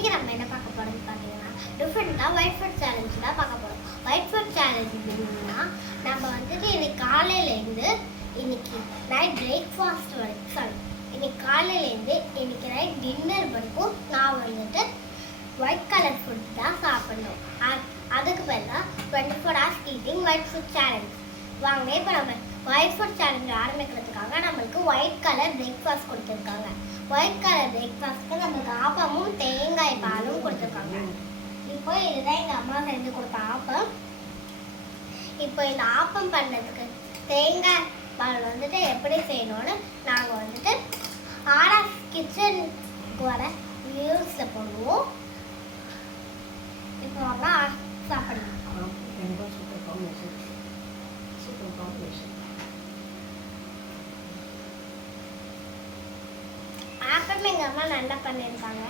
இன்னைக்கு நம்ம என்ன பார்க்க போறோம்னு பார்த்தீங்கன்னா டிஃப்ரெண்ட்டாக ஒயிட் ஃபுட் சேலஞ்ச் தான் பார்க்க போகிறோம். ஒயிட் ஃபுட் சேலஞ்ச் எப்படின்னா நம்ம வந்துட்டு இன்னைக்கு காலையிலேருந்து இன்னைக்கு நைட் பிரேக்ஃபாஸ்ட் வரைக்கும் இன்னைக்கு காலையிலேருந்து இன்னைக்கு நைட் டின்னர் வரைக்கும் நான் வந்துட்டு ஒயிட் கலர் ஃபுட் தான் சாப்பிடணும். அதுக்கு பேர் தான் 24 hours eating white food challenge. வாங்க இப்போ நம்ம ஒயிட் ஃபுட் சேலஞ்ச் ஆரம்பிக்கிறதுக்காக நம்மளுக்கு ஒயிட் கலர் பிரேக்ஃபாஸ்ட் கொடுத்துருக்காங்க. ஒயிட் கலர் பிரேக்ஃபாஸ்ட்க்கு நம்மளுக்கு ஆப்பமும் தேங்காய் பாலும் கொடுத்துருக்காங்க. இப்போ இதுதான் எங்கள் அம்மா செஞ்சு கொடுத்த ஆப்பம். இப்போ இந்த ஆப்பம் பண்ணுறதுக்கு தேங்காய் பால் வந்துட்டு எப்படி செய்யணும்னு நாங்கள் வந்துட்டு ஆர்எஸ் கிச்சனுக்கு வர வியூஸில் போடுவோம். இப்போ வாங்க சாப்பிடலாம். ஆப்பம் எங்கள் அம்மா நல்லா பண்ணியிருக்காங்க.